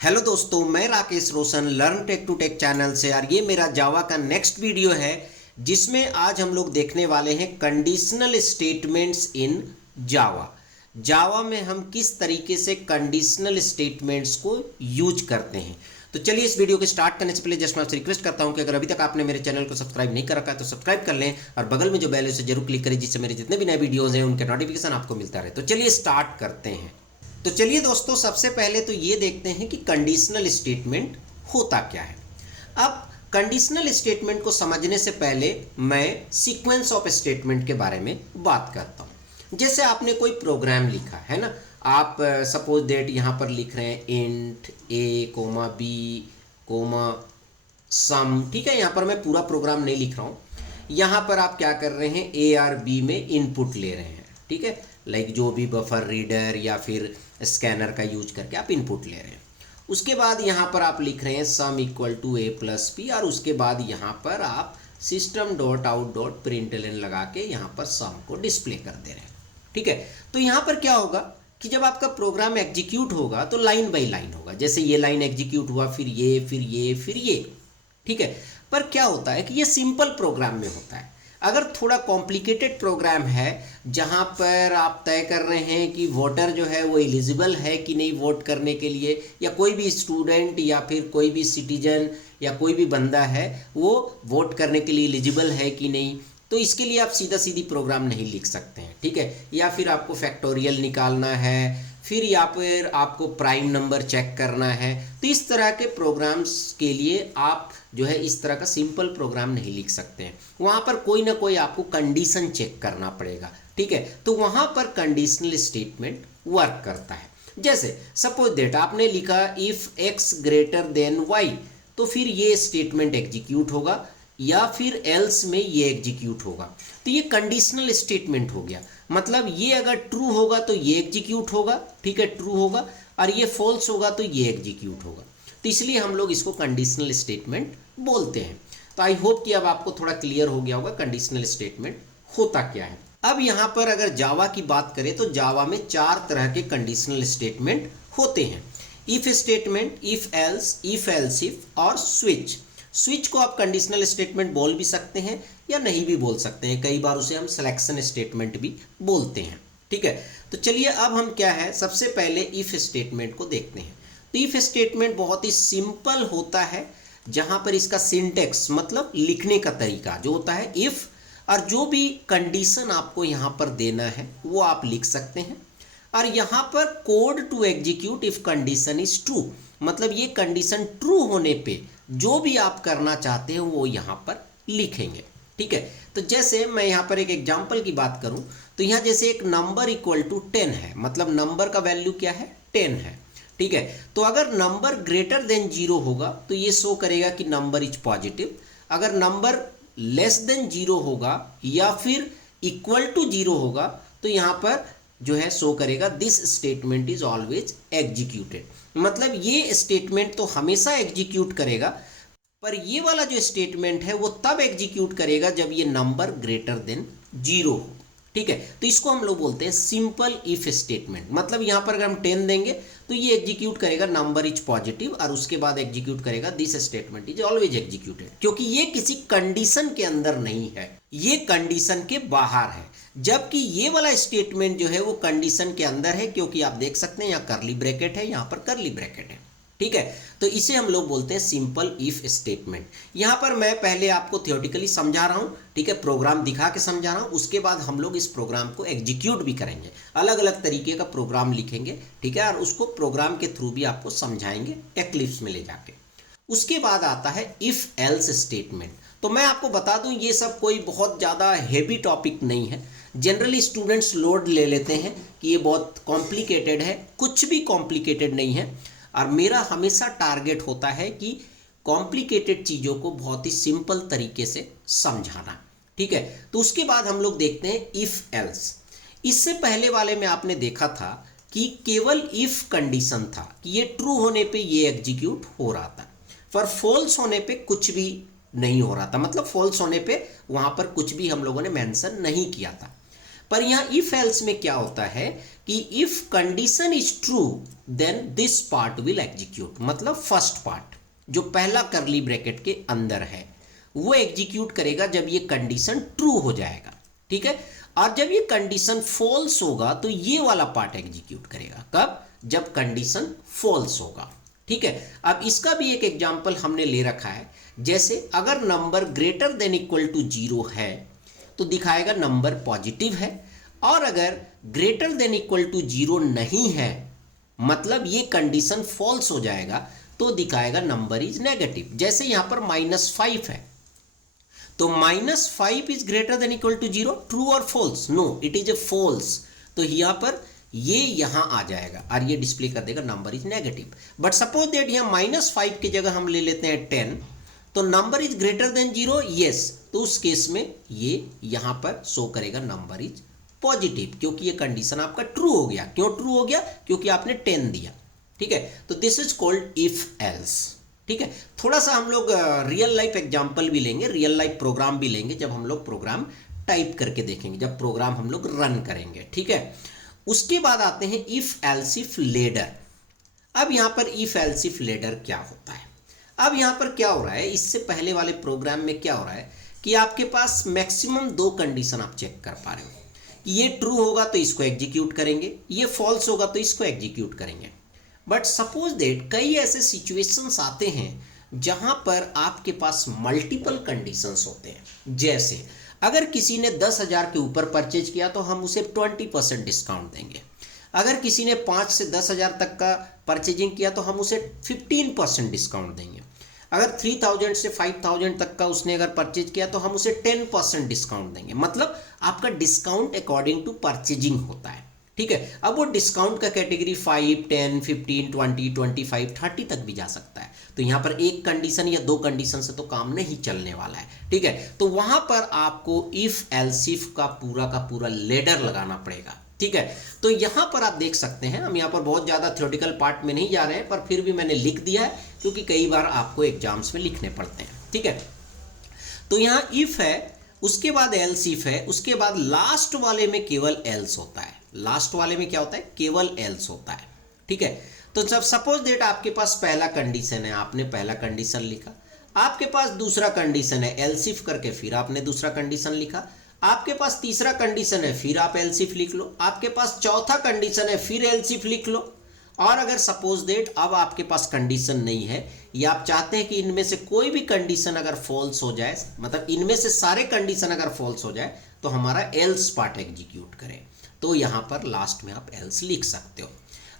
Hello दोस्तों, मैं Rakesh Roshan learn tech to tech channel से। यार ये मेरा जावा का नेक्स्ट वीडियो है जिसमें आज हम लोग देखने वाले हैं कंडीशनल स्टेटमेंट्स इन जावा। जावा में हम किस तरीके से कंडीशनल स्टेटमेंट्स को यूज करते हैं। तो चलिए इस वीडियो को स्टार्ट करने से पहले जस्ट मैं आपसे रिक्वेस्ट करता हूं कि अगर अभी तक आपने मेरे चैनल को सब्सक्राइब नहीं कर रखा है तो सब्सक्राइब कर लें और बगल में जो बेल है उसे जरूर क्लिक करें जिससे मेरे जितने भी नए वीडियोज़ हैं उनके नोटिफिकेशन आपको मिलता रहे। तो चलिए स्टार्ट करते हैं। तो चलिए दोस्तों, सबसे पहले तो ये देखते हैं कि कंडीशनल स्टेटमेंट होता क्या है। अब कंडीशनल स्टेटमेंट को समझने से पहले मैं सीक्वेंस ऑफ स्टेटमेंट के बारे में बात करता हूँ। जैसे आपने कोई प्रोग्राम लिखा है ना, आप सपोज दैट यहाँ पर लिख रहे हैं इंट ए कोमा बी कोमा सम, ठीक है। यहाँ पर मैं पूरा प्रोग्राम नहीं लिख रहा हूँ। यहाँ पर आप क्या कर रहे हैं, ए और बी में इनपुट ले रहे हैं, ठीक है। लाइक जो भी बफर रीडर या फिर स्कैनर का यूज करके आप इनपुट ले रहे हैं। उसके बाद यहाँ पर आप लिख रहे हैं sum equal to A plus P, और उसके बाद यहाँ पर आप system dot out dot println लगा के यहाँ पर सम को डिस्प्ले कर दे रहे हैं, ठीक है। तो यहाँ पर क्या होगा कि जब आपका प्रोग्राम एग्जीक्यूट होगा तो लाइन बाई लाइन होगा। जैसे ये लाइन एग्जीक्यूट हुआ, फिर ये फिर ये फिर ये, ठीक है। पर क्या होता है कि ये सिंपल प्रोग्राम में होता है। अगर थोड़ा कॉम्प्लिकेटेड प्रोग्राम है जहाँ पर आप तय कर रहे हैं कि वोटर जो है वो एलिजिबल है कि नहीं वोट करने के लिए, या कोई भी स्टूडेंट या फिर कोई भी सिटीजन या कोई भी बंदा है वो वोट करने के लिए एलिजिबल है कि नहीं, तो इसके लिए आप सीधा सीधी प्रोग्राम नहीं लिख सकते हैं, ठीक है। या फिर आपको फैक्टोरियल निकालना है, फिर या फिर आपको प्राइम नंबर चेक करना है। तो इस तरह के प्रोग्राम्स के लिए आप जो है इस तरह का सिंपल प्रोग्राम नहीं लिख सकते हैं। वहाँ पर कोई ना कोई आपको कंडीशन चेक करना पड़ेगा, ठीक है। तो वहाँ पर कंडीशनल स्टेटमेंट वर्क करता है। जैसे सपोज दैट आपने लिखा if X greater than Y, तो फिर ये स्टेटमेंट एग्जीक्यूट होगा, या फिर एल्स में ये एग्जीक्यूट होगा। तो ये कंडीशनल स्टेटमेंट हो गया। मतलब ये अगर ट्रू होगा तो ये एग्जीक्यूट होगा, ठीक है, ट्रू होगा, और ये फॉल्स होगा तो ये एग्जीक्यूट होगा। तो इसलिए हम लोग इसको कंडीशनल स्टेटमेंट बोलते हैं। तो आई होप कि अब आपको थोड़ा क्लियर हो गया होगा कंडीशनल स्टेटमेंट होता क्या है। अब यहाँ पर अगर जावा की बात करें तो जावा में 4 तरह के कंडीशनल स्टेटमेंट होते हैं। If statement, if else if और स्विच। स्विच को आप कंडीशनल स्टेटमेंट बोल भी सकते हैं या नहीं भी बोल सकते हैं। कई बार उसे हम सिलेक्शन स्टेटमेंट भी बोलते हैं, ठीक है। तो चलिए अब हम क्या है, सबसे पहले इफ स्टेटमेंट को देखते हैं। तो इफ स्टेटमेंट बहुत ही सिंपल होता है, जहां पर इसका सिंटेक्स मतलब लिखने का तरीका जो होता है इफ, और जो भी कंडीशन आपको यहां पर देना है वो आप लिख सकते हैं। और यहां पर code to execute if condition is true, मतलब ये कंडीशन ट्रू होने पे जो भी आप करना चाहते हैं वो यहां पर लिखेंगे, ठीक है। तो जैसे मैं यहां पर एक एग्जांपल की बात करूं तो यहां जैसे एक नंबर इक्वल टू 10 है, मतलब नंबर का वैल्यू क्या है, 10 है, ठीक है। तो अगर नंबर ग्रेटर देन 0 होगा तो ये शो करेगा कि नंबर इज पॉजिटिव। अगर नंबर लेस देन 0 होगा या फिर इक्वल टू 0 होगा तो यहाँ पर जो है शो करेगा this statement is always executed. मतलब ये स्टेटमेंट तो हमेशा एग्जीक्यूट करेगा, पर ये वाला जो स्टेटमेंट है वो तब एग्जीक्यूट करेगा जब ये नंबर ग्रेटर देन 0 हो, ठीक है। तो इसको हम लोग बोलते हैं सिंपल इफ स्टेटमेंट। मतलब यहाँ पर अगर हम 10 देंगे तो ये एग्जीक्यूट करेगा नंबर इज पॉजिटिव, और उसके बाद एग्जीक्यूट करेगा this statement is always executed, क्योंकि ये किसी कंडीशन के अंदर नहीं है, ये कंडीशन के बाहर है। जबकि ये वाला स्टेटमेंट जो है वो कंडीशन के अंदर है, क्योंकि आप देख सकते हैं यहाँ करली ब्रैकेट है, यहाँ पर करली ब्रैकेट है, ठीक है। तो इसे हम लोग बोलते हैं सिंपल इफ स्टेटमेंट। यहाँ पर मैं पहले आपको थियोरेटिकली समझा रहा हूँ, ठीक है, प्रोग्राम दिखा के समझा रहा हूँ। उसके बाद हम लोग इस प्रोग्राम को एग्जीक्यूट भी करेंगे, अलग अलग तरीके का प्रोग्राम लिखेंगे, ठीक है, और उसको प्रोग्राम के थ्रू भी आपको समझाएंगे एक्लिप्स में ले जाके। उसके बाद आता है इफ एल्स स्टेटमेंट। तो मैं आपको बता दूं ये सब कोई बहुत ज़्यादा हेवी टॉपिक नहीं है। जनरली स्टूडेंट्स लोड ले लेते हैं कि ये बहुत कॉम्प्लिकेटेड है, कुछ भी कॉम्प्लिकेटेड नहीं है। और मेरा हमेशा टारगेट होता है कि कॉम्प्लिकेटेड चीज़ों को बहुत ही सिंपल तरीके से समझाना, ठीक है। तो उसके बाद हम लोग देखते हैं इफ एल्स। इससे पहले वाले में आपने देखा था कि केवल इफ कंडीशन था कि ये ट्रू होने पे ये एग्जीक्यूट हो रहा था, पर फॉल्स होने पे कुछ भी नहीं हो रहा था। मतलब फॉल्स होने पे वहाँ पर कुछ भी हम लोगों ने मेंशन नहीं किया था। पर यहाँ इफ एल्स में क्या होता है कि if condition is true then this part will execute, मतलब फर्स्ट पार्ट जो पहला करली ब्रैकेट के अंदर है वो एग्जीक्यूट करेगा जब ये कंडीशन ट्रू हो जाएगा, ठीक है। और जब ये कंडीशन फॉल्स होगा तो ये वाला पार्ट एग्जीक्यूट करेगा, कब? जब कंडीशन फॉल्स होगा, ठीक है। अब इसका भी एक एग्जांपल हमने ले रखा है, जैसे अगर number greater than equal to 0 है तो दिखाएगा नंबर पॉजिटिव है, और अगर ग्रेटर देन इक्वल टू 0 नहीं है मतलब ये कंडीशन फॉल्स हो जाएगा तो दिखाएगा नंबर इज नेगेटिव। जैसे यहां पर -5 है तो -5 is greater than equal to 0, true और false? No, it is a false. तो यहां पर ये यहां आ जाएगा और ये डिस्प्ले कर देगा number is negative. But suppose that यहां -5 की जगह हम ले लेते हैं 10, तो number is greater then 0, yes, तो उस केस में ये यहां पर शो करेगा नंबर इज पॉजिटिव, क्योंकि ये कंडीशन आपका ट्रू हो गया। क्यों ट्रू हो गया? क्योंकि आपने 10 दिया, ठीक है। तो this is called if else, ठीक है। थोड़ा सा हम लोग रियल लाइफ एग्जांपल भी लेंगे, रियल लाइफ प्रोग्राम भी लेंगे जब हम लोग प्रोग्राम टाइप करके देखेंगे, जब प्रोग्राम हम लोग रन करेंगे, ठीक है। उसके बाद आते हैं इफ एल्स इफ लेडर। अब यहां पर इफ एल्स इफ लेडर क्या होता है? अब यहां पर क्या हो रहा है, इससे पहले वाले प्रोग्राम में क्या हो रहा है कि आपके पास मैक्सिमम 2 कंडीशन आप चेक कर पा रहे हो कि ये ट्रू होगा तो इसको एग्जीक्यूट करेंगे, ये फॉल्स होगा तो इसको एग्जीक्यूट करेंगे। बट सपोज दैट कई ऐसे सिचुएशंस आते हैं जहां पर आपके पास मल्टीपल कंडीशंस होते हैं। जैसे अगर किसी ने 10,000 के ऊपर परचेज किया तो हम उसे 20% डिस्काउंट देंगे। अगर किसी ने 5 से 10,000 तक का परचेजिंग किया तो हम उसे 15% डिस्काउंट देंगे। अगर 3,000 से 5,000 तक का उसने अगर परचेज किया तो हम उसे 10% डिस्काउंट देंगे। मतलब आपका डिस्काउंट अकॉर्डिंग टू परचेजिंग होता है, ठीक है। अब वो डिस्काउंट का कैटेगरी 5, 10, 15, 20, 25, 30 तक भी जा सकता है। तो यहाँ पर एक कंडीशन या 2 कंडीशन से तो काम नहीं चलने वाला है, ठीक है। तो वहां पर आपको इफ एल्स इफ का पूरा लेडर लगाना पड़ेगा, ठीक है। तो यहां पर आप देख सकते हैं, हम यहां पर बहुत ज्यादा थ्योरेटिकल पार्ट में नहीं जा रहे हैं, पर फिर भी मैंने लिख दिया है क्योंकि कई बार आपको एग्जाम्स में लिखने पड़ते हैं, ठीक है। तो यहाँ इफ है, उसके बाद एल्स इफ है, उसके बाद लास्ट वाले में केवल एल्स होता है। लास्ट वाले में क्या होता है? केवल एल्स होता है, ठीक है। तो जब सपोज दैट आपके पास पहला कंडीशन है, आपने पहला कंडीशन लिखा, आपके पास दूसरा कंडीशन है एल्स इफ करके, फिर आपने दूसरा कंडीशन लिखा, आपके पास तीसरा कंडीशन है, फिर आप एल्स इफ लिख लो, आपके पास चौथा कंडीशन है, फिर एल्स इफ लिख लो। और अगर सपोज दैट अब आपके पास कंडीशन नहीं है या आप चाहते हैं कि इनमें से कोई भी कंडीशन अगर फॉल्स हो जाए, मतलब इनमें से सारे कंडीशन अगर फॉल्स हो जाए तो हमारा एल्स पार्ट एग्जीक्यूट करें, तो यहां पर लास्ट में आप एल्स लिख सकते हो।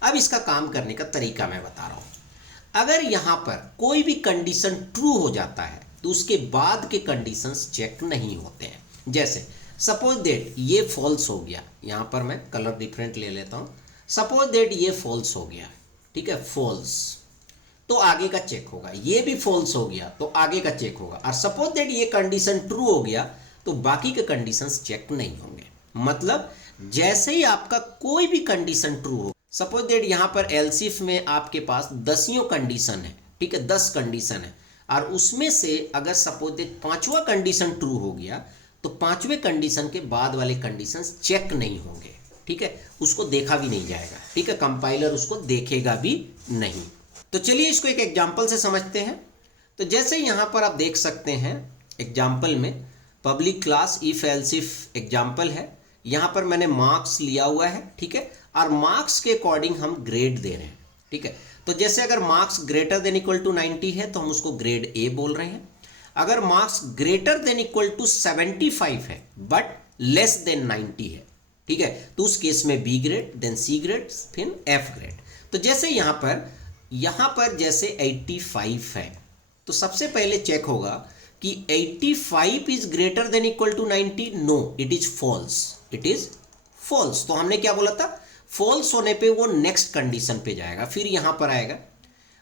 अब इसका काम करने का तरीका मैं बता रहा हूं। अगर यहां पर कोई भी कंडीशन ट्रू हो जाता है तो उसके बाद के कंडीशंस चेक नहीं होते हैं। जैसे सपोज दैट ये फॉल्स हो गया, यहां पर मैं कलर डिफरेंट ले लेता हूं। सपोज दैट ये फॉल्स हो गया, ठीक है, फॉल्स, तो आगे का चेक होगा। ये भी फॉल्स हो गया तो आगे का चेक होगा। और सपोज दैट ये कंडीशन ट्रू हो गया तो बाकी के कंडीशंस चेक नहीं होंगे। मतलब जैसे ही आपका कोई भी कंडीशन ट्रू हो, सपोज दैट यहां पर एल्स इफ में आपके पास 10 कंडीशन है, ठीक है, 10 कंडीशन है, और उसमें से अगर सपोज दैट 5वां कंडीशन ट्रू हो गया तो 5वें कंडीशन के बाद वाले कंडीशंस चेक नहीं होंगे, ठीक है, उसको देखा भी नहीं जाएगा, ठीक है, कंपाइलर उसको देखेगा भी नहीं। तो चलिए इसको एक एग्जांपल से समझते हैं। तो जैसे यहां पर आप देख सकते हैं एग्जांपल में public class if else if example है, यहां पर मैंने मार्क्स लिया हुआ है, ठीक है, और मार्क्स के अकॉर्डिंग हम ग्रेड दे रहे हैं, ठीक है। तो जैसे अगर marks greater than equal to 90 है तो हम उसको ग्रेड ए बोल रहे हैं। अगर marks greater than equal to 75 है बट लेस देन 90 है, ठीक है, तो उस केस में B grade, then C grade, फिर एफ ग्रेड। तो जैसे यहां पर जैसे 85 है तो सबसे पहले चेक होगा कि 85 is greater than equal to 90, no, it is false, it is false. तो हमने क्या बोला था? फॉल्स होने पे वो नेक्स्ट कंडीशन पे जाएगा, फिर यहां पर आएगा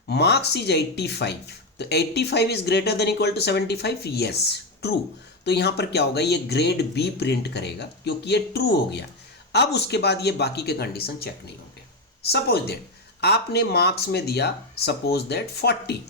मार्क्स इज 85, तो 85 is greater than equal to 75, yes, true. तो यहां पर क्या होगा? ये ग्रेड बी प्रिंट करेगा क्योंकि ये ट्रू हो गया। अब उसके बाद ये बाकी के कंडीशन चेक नहीं होंगे। सपोज दैट आपने मार्क्स में दिया सपोज दैट 40,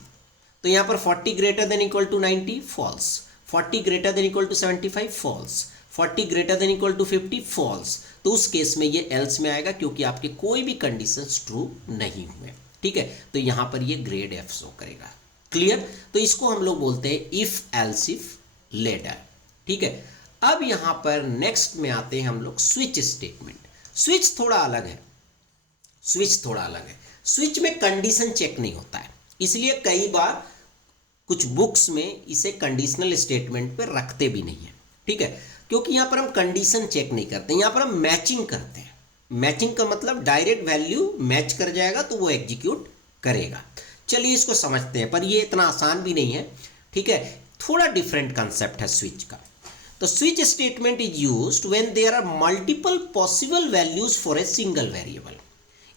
तो यहां पर 40 greater than equal to 90, false, 40 greater than equal to 75, false, 40 greater than equal to 50 false, तो उस केस में ये एल्स में आएगा क्योंकि आपके कोई भी कंडीशंस ट्रू नहीं हुए। ठीक है, तो यहां पर ये ग्रेड एफ शो करेगा। क्लियर? तो इसको हम लोग बोलते हैं इफ एल्स इफ लेटर। ठीक है, अब यहां पर नेक्स्ट में आते हैं हम लोग स्विच स्टेटमेंट। स्विच थोड़ा अलग है, स्विच में कंडीशन चेक नहीं होता है, इसलिए कई बार कुछ बुक्स में इसे कंडीशनल स्टेटमेंट पे रखते भी नहीं है। ठीक है, क्योंकि यहां पर हम कंडीशन चेक नहीं करते, यहां पर हम मैचिंग करते हैं। मैचिंग का मतलब डायरेक्ट वैल्यू मैच कर जाएगा तो वो एग्जीक्यूट करेगा। चलिए इसको समझते हैं, पर ये इतना आसान भी नहीं है। ठीक है, थोड़ा डिफरेंट कंसेप्ट है स्विच का। तो switch statement is used when there are multiple possible values for a single variable.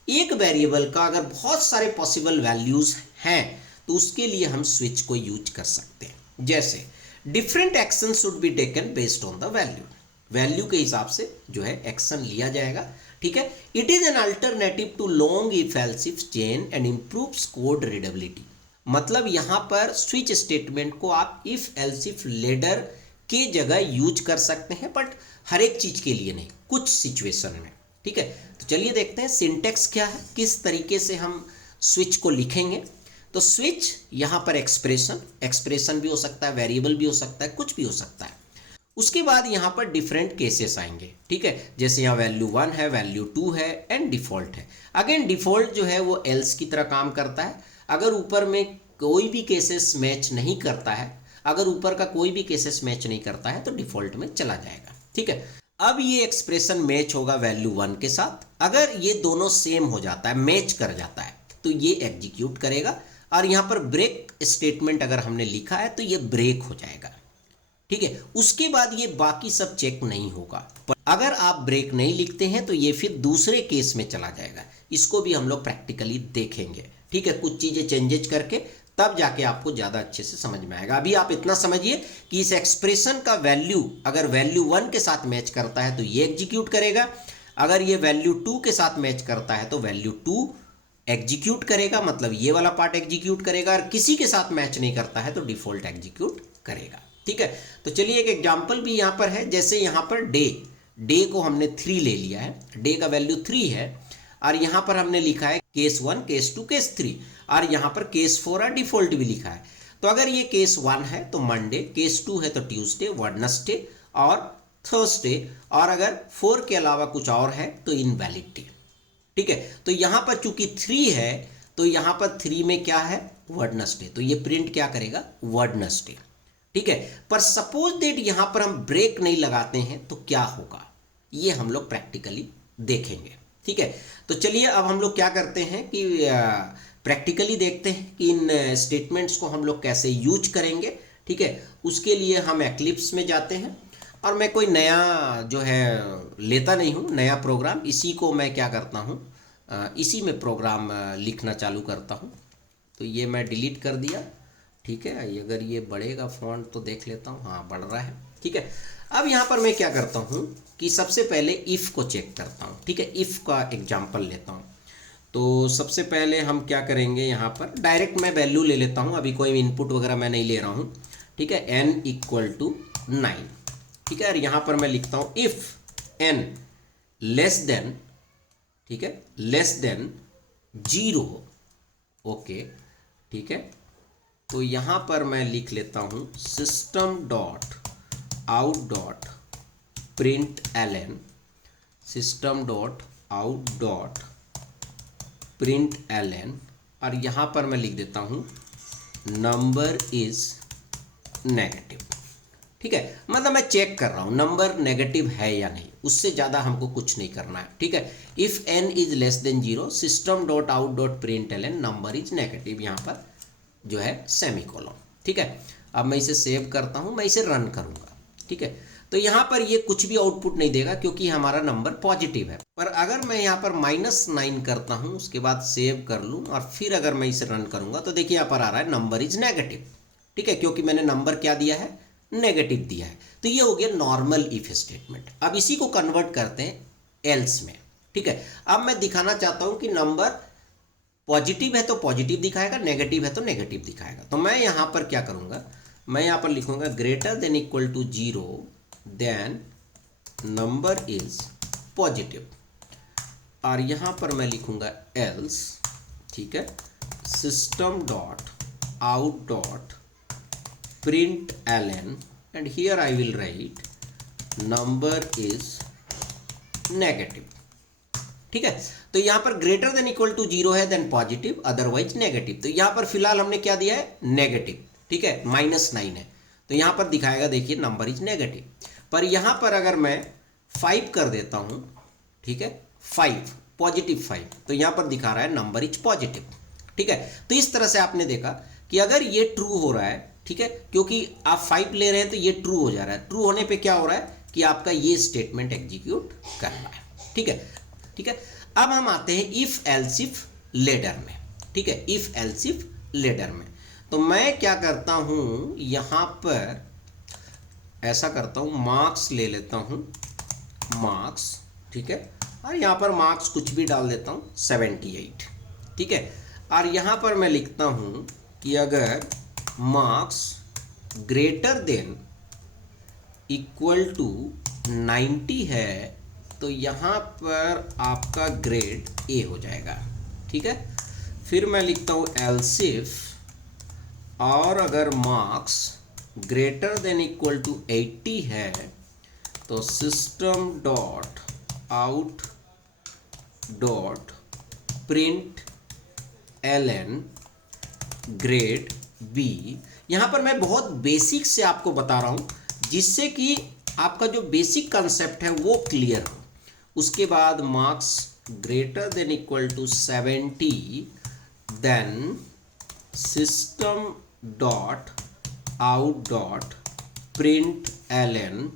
एक वेरिएबल का अगर बहुत सारे पॉसिबल वैल्यूज हैं तो उसके लिए हम स्विच को यूज कर सकते हैं। जैसे different action should be taken based on the value, value के हिसाब से जो है एक्शन लिया जाएगा। ठीक है, it is an alternative to long if else if chain and improves code readability. मतलब यहां पर स्विच स्टेटमेंट को आप इफ एल्स इफ लेडर के जगह यूज कर सकते हैं, बट हर एक चीज के लिए नहीं, कुछ सिचुएशन में। ठीक है, तो चलिए देखते हैं सिंटेक्स क्या है, किस तरीके से हम स्विच को लिखेंगे। तो स्विच यहां पर एक्सप्रेशन भी हो सकता है, वेरिएबल भी हो सकता है, कुछ भी हो सकता है। उसके बाद यहां पर डिफरेंट केसेस आएंगे। ठीक है, जैसे यहाँ वैल्यू 1 है, वैल्यू 2 है एंड डिफॉल्ट है। अगेन डिफॉल्ट जो है वो एल्स की तरह काम करता है। अगर ऊपर में कोई भी केसेस मैच नहीं करता है, अगर ऊपर का कोई भी केसेस मैच नहीं करता है तो डिफॉल्ट में चला जाएगा। ठीक है, अब ये एक्सप्रेशन मैच होगा वैल्यू 1 के साथ। अगर ये दोनों सेम हो जाता है, मैच कर जाता है, तो ये एग्जीक्यूट करेगा। और यहां पर ब्रेक स्टेटमेंट अगर हमने लिखा है तो ये ब्रेक हो जाएगा। ठीक है, उसके बाद ये बाकी सब चेक नहीं होगा। पर अगर आप ब्रेक नहीं लिखते हैं तो ये फिर दूसरे केस में चला जाएगा। इसको भी हम लोग प्रैक्टिकली देखेंगे। ठीक है, कुछ चीजें चेंजेज करके, तब जाके आपको ज्यादा अच्छे से समझ में आएगा। अभी आप इतना समझिए कि इस एक्सप्रेशन का वैल्यू अगर वैल्यू 1 के साथ मैच करता है तो ये एग्जीक्यूट करेगा, अगर ये वैल्यू 2 के साथ मैच करता है तो वैल्यू 2 एग्जीक्यूट करेगा, मतलब ये वाला पार्ट एग्जीक्यूट करेगा, और किसी के साथ मैच नहीं करता है तो डिफॉल्ट एग्जीक्यूट करेगा। ठीक है, तो चलिए एक एग्जांपल भी यहां पर है। जैसे यहां पर डे को हमने 3 ले लिया है, डे का वैल्यू 3 है, और यहां पर हमने लिखा है केस 1, केस 2, केस 3, और यहां पर केस 4 और डिफॉल्ट भी लिखा है। तो अगर ये केस 1 है तो मंडे, केस 2 है तो ट्यूसडे, वेडनेसडे और थर्सडे, और अगर 4 के अलावा कुछ और है तो इनवैलिड डे। ठीक है, तो यहां पर चूंकि 3 है तो यहां पर 3 में क्या है, वेडनेसडे, तो ये प्रिंट क्या करेगा, वेडनेसडे। ठीक है, पर सपोज दैट यहां पर हम ब्रेक नहीं लगाते हैं तो क्या होगा, ये हम लोग प्रैक्टिकली देखेंगे। ठीक है, तो चलिए अब हम लोग क्या करते हैं कि प्रैक्टिकली देखते हैं कि इन स्टेटमेंट्स को हम लोग कैसे यूज करेंगे। ठीक है, उसके लिए हम एक्लिप्स में जाते हैं, और मैं कोई नया जो है लेता नहीं हूँ, नया प्रोग्राम, इसी को मैं क्या करता हूँ, इसी में प्रोग्राम लिखना चालू करता हूँ। तो ये मैं डिलीट कर दिया। ठीक है, अगर ये बढ़ेगा फॉन्ट तो देख लेता हूँ, हाँ बढ़ रहा है। ठीक है, अब यहाँ पर मैं क्या करता हूँ कि सबसे पहले इफ़ को चेक करता हूँ। ठीक है, इफ़ का एग्जाम्पल लेता हूँ। तो सबसे पहले हम क्या करेंगे, यहाँ पर डायरेक्ट मैं वैल्यू ले लेता हूँ, अभी कोई इनपुट वगैरह मैं नहीं ले रहा हूँ। ठीक है, n = 9। ठीक है, और यहाँ पर मैं लिखता हूँ इफ़ n लेस देन, ठीक है, लेस देन 0। ओके, ठीक है, तो यहाँ पर मैं लिख लेता हूँ system.out.println, system.out.println, और यहाँ पर मैं लिख देता हूँ नंबर इज नेगेटिव। ठीक है, मतलब मैं चेक कर रहा हूँ नंबर नेगेटिव है या नहीं, उससे ज़्यादा हमको कुछ नहीं करना है। ठीक है, if n is less than 0 system.out.println number is negative, यहाँ पर जो है सेमीकोलन। ठीक है, अब मैं इसे सेव करता हूँ, मैं इसे रन करूँगा। ठीक है, तो यहाँ पर ये कुछ भी आउटपुट नहीं देगा क्योंकि हमारा नंबर पॉजिटिव है। पर अगर मैं यहाँ पर -9 करता हूँ, उसके बाद सेव कर लूँ और फिर अगर मैं इसे रन करूँगा तो देखिए यहाँ पर आ रहा है नंबर इज नेगेटिव। ठीक है, क्योंकि मैंने नंबर क्या दिया है, नेगेटिव दिया है। तो ये हो गया नॉर्मल इफ स्टेटमेंट। अब इसी को कन्वर्ट करते हैं एल्स में। ठीक है, अब मैं दिखाना चाहता हूँ कि नंबर पॉजिटिव है तो पॉजिटिव दिखाएगा, नेगेटिव है तो नेगेटिव दिखाएगा। तो मैं यहाँ पर क्या करूँगा, मैं यहाँ पर लिखूँगा greater than equal to 0 then number is positive, और यहाँ पर मैं लिखूंगा एल्स, ठीक है, system dot out dot println, and here I will write number is negative. ठीक है, तो यहां पर ग्रेटर देन इक्वल टू 0 है देन पॉजिटिव, अदरवाइज नेगेटिव। तो यहां पर फिलहाल हमने क्या दिया है, नेगेटिव, ठीक है, -9 है, तो यहां पर दिखाएगा, देखिए नंबर इज नेगेटिव। पर यहां पर अगर मैं 5 कर देता हूं, ठीक है, 5 पॉजिटिव 5, तो यहां पर दिखा रहा है नंबर इज पॉजिटिव। ठीक है, तो इस तरह से आपने देखा कि अगर ये ट्रू हो रहा है, ठीक है, क्योंकि आप 5 ले रहे हैं तो ये ट्रू हो जा रहा है। ट्रू होने पे क्या हो रहा है कि आपका ये स्टेटमेंट एग्जीक्यूट कर रहा है। ठीक है, ठीक है। अब हम आते हैं इफ एल्स इफ लेडर में। ठीक है, इफ एल्स इफ लेडर में तो मैं क्या करता हूं, यहां पर ऐसा करता हूं, मार्क्स ले लेता हूं, मार्क्स, ठीक है, और यहां पर मार्क्स कुछ भी डाल देता हूं 78। ठीक है, और यहां पर मैं लिखता हूं कि अगर marks greater than equal to 90 है तो यहाँ पर आपका ग्रेड ए हो जाएगा। ठीक है, फिर मैं लिखता हूँ एल्स इफ, और अगर marks greater than equal to 80 है तो system dot out dot println grade B. यहाँ पर मैं बहुत बेसिक से आपको बता रहा हूँ जिससे कि आपका जो बेसिक कंसेप्ट है वो क्लियर हो। उसके बाद marks greater than equal to 70 then system dot out dot println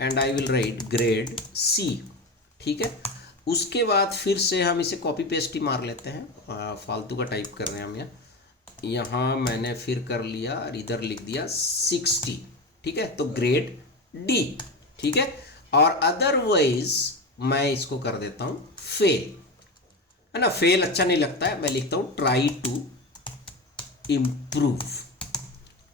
and I will write grade C. ठीक है, उसके बाद फिर से हम इसे कॉपी पेस्ट ही मार लेते हैं, फालतू का टाइप कर रहे हैं हम यहाँ मैंने फिर कर लिया और इधर लिख दिया 60। ठीक है, तो ग्रेड डी। ठीक है, और अदरवाइज मैं इसको कर देता हूं फेल, है ना, फेल अच्छा नहीं लगता है, मैं लिखता हूं ट्राई टू इम्प्रूव।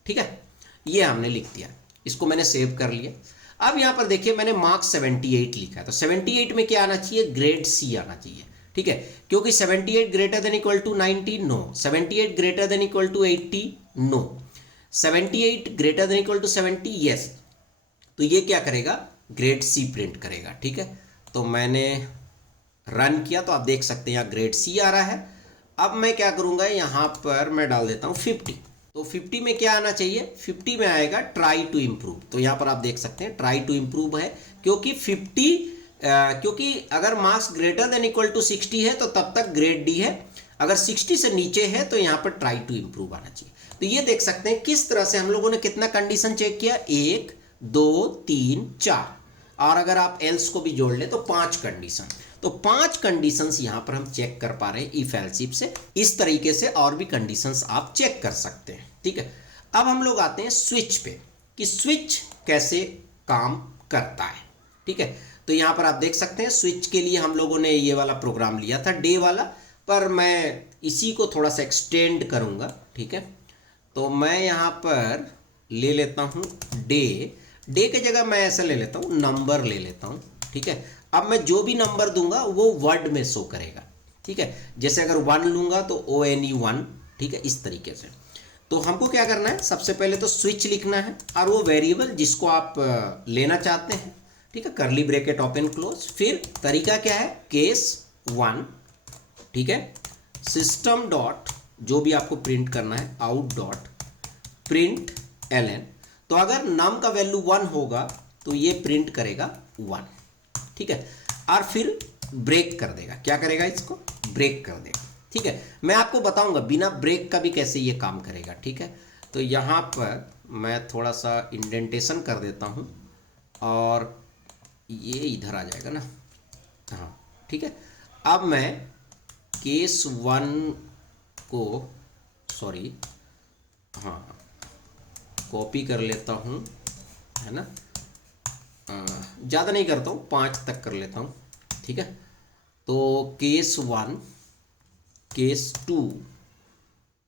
ठीक है, ये हमने लिख दिया, इसको मैंने सेव कर लिया। अब यहां पर देखिए मैंने मार्क्स 78 लिखा है, तो 78 में क्या आना चाहिए, ग्रेड सी आना चाहिए। ठीक है, क्योंकि 78 greater than equal to 90 no, 78 greater than equal to 80 no, 78 greater than equal to 70 yes, तो ये क्या करेगा, ग्रेड सी प्रिंट करेगा। ठीक है, तो मैंने रन किया तो आप देख सकते हैं यहाँ ग्रेड सी आ रहा है। अब मैं क्या करूंगा, यहाँ पर मैं डाल देता हूँ 50, तो 50 में क्या आना चाहिए, 50 में आएगा ट्राई टू इम्प्रूव। तो यहाँ पर आप देख सकते हैं ट्राई टू इम्प्रूव है, क्योंकि 50 क्योंकि अगर marks greater than equal to 60 है तो तब तक ग्रेड डी है, अगर 60 से नीचे है तो यहाँ पर ट्राई टू इम्प्रूव आना चाहिए। तो ये देख सकते हैं किस तरह से हम लोगों ने कितना कंडीशन चेक किया, 1 2 3 4, और अगर आप एल्स को भी जोड़ ले तो 5 कंडीशन। तो 5 कंडीशंस यहां पर हम चेक कर पा रहे हैं इफ एल्स इफ से। इस तरीके से और भी कंडीशंस आप चेक कर सकते हैं। ठीक है, अब हम लोग आते हैं स्विच पे कि स्विच कैसे काम करता है। ठीक है, तो यहां पर आप देख सकते हैं स्विच के लिए हम लोगों ने ये वाला प्रोग्राम लिया था डे वाला, पर मैं इसी को थोड़ा सा एक्सटेंड करूंगा। ठीक है, तो मैं यहां पर ले लेता हूं डे, डे की जगह मैं ऐसा ले लेता हूं नंबर ले लेता हूं। ठीक है, अब मैं जो भी नंबर दूंगा वो वर्ड में शो करेगा। ठीक है, जैसे अगर 1 लूंगा तो ONE1। ठीक है, इस तरीके से। तो हमको क्या करना है, सबसे पहले तो स्विच लिखना है और वो वेरिएबल जिसको आप लेना चाहते हैं। ठीक है, करली ब्रैकेट ओपन क्लोज, फिर तरीका क्या है, केस 1। ठीक है, सिस्टम डॉट जो भी आपको प्रिंट करना है आउट डॉट प्रिंट एलन, तो अगर नम का वैल्यू 1 होगा तो ये प्रिंट करेगा 1। ठीक है, और फिर ब्रेक कर देगा, क्या करेगा, इसको ब्रेक कर देगा। ठीक है, मैं आपको बताऊंगा बिना ब्रेक का भी कैसे ये काम करेगा। ठीक है, तो यहाँ पर मैं थोड़ा सा इंडेंटेशन कर देता हूँ और ये इधर आ जाएगा ना, हाँ। ठीक है, अब मैं केस 1 को, सॉरी, हाँ, कॉपी कर लेता हूँ, है ना, ज़्यादा नहीं करता हूँ, 5 तक कर लेता हूँ। ठीक है, तो केस 1, केस 2,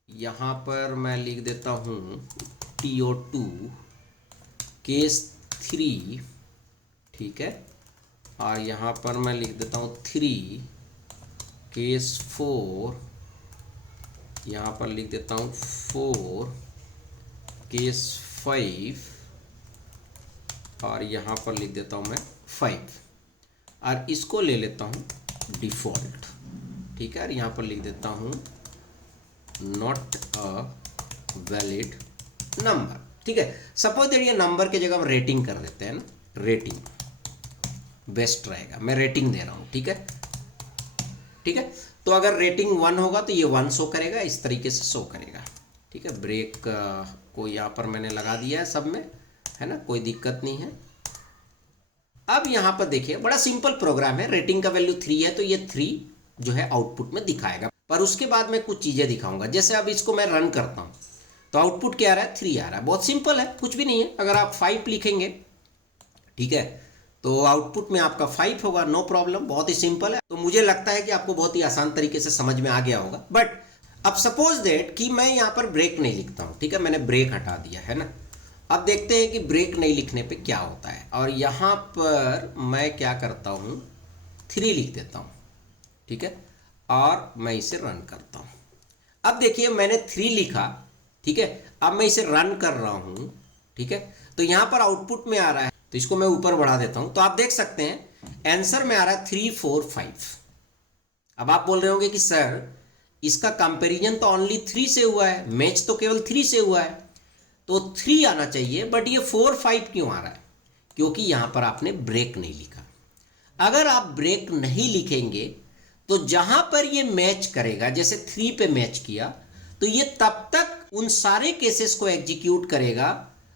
यहाँ पर मैं लिख देता हूँ TO2, केस 3, ठीक है, और यहाँ पर मैं लिख देता हूँ 3, केस 4, यहाँ पर लिख देता हूँ 4, केस 5, और यहाँ पर लिख देता हूँ मैं 5, और इसको ले लेता हूँ डिफ़ॉल्ट। ठीक है, और यहाँ पर लिख देता हूँ नॉट अ वैलिड नंबर। ठीक है, सपोज दैट ये नंबर की जगह हम रेटिंग कर देते हैं ना, रेटिंग बेस्ट रहेगा, मैं रेटिंग दे रहा हूँ। ठीक है, ठीक है, तो अगर रेटिंग 1 होगा तो ये 1 शो करेगा, इस तरीके से शो करेगा। ठीक है, ब्रेक को यहाँ पर मैंने लगा दिया है सब में, है ना, कोई दिक्कत नहीं है। अब यहाँ पर देखिए बड़ा सिंपल प्रोग्राम है, रेटिंग का वैल्यू 3 है तो ये 3 जो है आउटपुट में दिखाएगा, पर उसके बाद मैं कुछ चीज़ें दिखाऊंगा। जैसे अब इसको मैं रन करता हूँ तो आउटपुट क्या आ रहा है, 3 आ रहा है। बहुत सिंपल है, कुछ भी नहीं है। अगर आप 5 लिखेंगे, ठीक है, तो आउटपुट में आपका 5 होगा, नो प्रॉब्लम, बहुत ही सिंपल है। तो मुझे लगता है कि आपको बहुत ही आसान तरीके से समझ में आ गया होगा। बट अब सपोज दैट कि मैं यहाँ पर ब्रेक नहीं लिखता हूँ, ठीक है, मैंने ब्रेक हटा दिया है ना। अब देखते हैं कि ब्रेक नहीं लिखने पे क्या होता है। और यहाँ पर मैं क्या करता हूँ, 3 लिख देता हूँ, ठीक है, और मैं इसे रन करता हूँ। अब देखिए मैंने 3 लिखा, ठीक है, अब मैं इसे रन कर रहा हूँ, ठीक है, तो यहाँ पर आउटपुट में आ रहा है, तो इसको मैं ऊपर बढ़ा देता हूँ, तो आप देख सकते हैं आंसर में आ रहा है 3, 4, 5। अब आप बोल रहे होंगे कि सर इसका कंपैरिजन तो ओनली 3 से हुआ है, मैच तो केवल 3 से हुआ है, तो 3 आना चाहिए, बट ये 4, 5 क्यों आ रहा है? क्योंकि यहाँ पर आपने ब्रेक नहीं लिखा। अगर आप ब्रेक नहीं लिखेंगे तो जहां पर ये मैच करेगा, जैसे 3 पे मैच किया, तो ये तब तक उन सारे केसेस को एग्जीक्यूट करेगा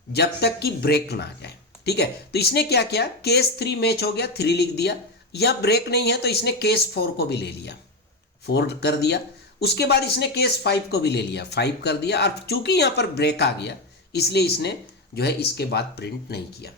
जब तक कि ब्रेक ना आ जाए। ठीक है, तो इसने क्या किया, केस 3 मैच हो गया, 3 लिख दिया, या ब्रेक नहीं है तो इसने केस 4 को भी ले लिया, 4 कर दिया, उसके बाद इसने केस 5 को भी ले लिया, 5 कर दिया, और चूंकि यहां पर ब्रेक आ गया इसलिए इसने जो है इसके बाद प्रिंट नहीं किया।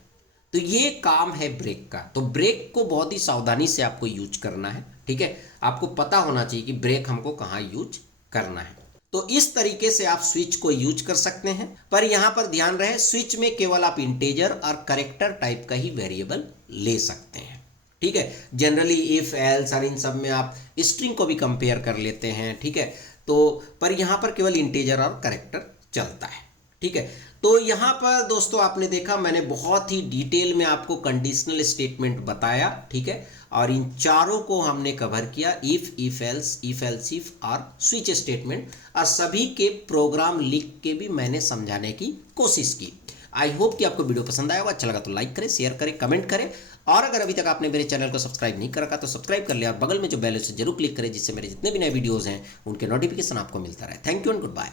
तो ये काम है ब्रेक का। तो ब्रेक को बहुत ही सावधानी से आपको यूज करना है। ठीक है, आपको पता होना चाहिए कि ब्रेक हमको कहाँ यूज करना है। तो इस तरीके से आप स्विच को यूज कर सकते हैं, पर यहां पर ध्यान रहे स्विच में केवल आप इंटीजर और कैरेक्टर टाइप का ही वेरिएबल ले सकते हैं। ठीक है, जनरली इफ एल्स और इन सब में आप स्ट्रिंग को भी कंपेयर कर लेते हैं। ठीक है, तो पर यहां पर केवल इंटीजर और कैरेक्टर चलता है। ठीक है, तो यहाँ पर दोस्तों आपने देखा मैंने बहुत ही डिटेल में आपको कंडीशनल स्टेटमेंट बताया। ठीक है, और इन चारों को हमने कवर किया, if, if else, if else if और स्विच स्टेटमेंट, और सभी के प्रोग्राम लिख के भी मैंने समझाने की कोशिश की। आई होप कि आपको वीडियो पसंद आया होगा। अच्छा लगा तो लाइक करें, शेयर करें, कमेंट करें, और अगर अभी तक आपने मेरे चैनल को सब्सक्राइब नहीं कर रखा तो सब्सक्राइब कर लिया और बगल में जो बेल है उसे जरूर क्लिक करें, जिससे मेरे जितने भी नए वीडियोस हैं उनके नोटिफिकेशन आपको मिलता रहे। Thank you and good bye.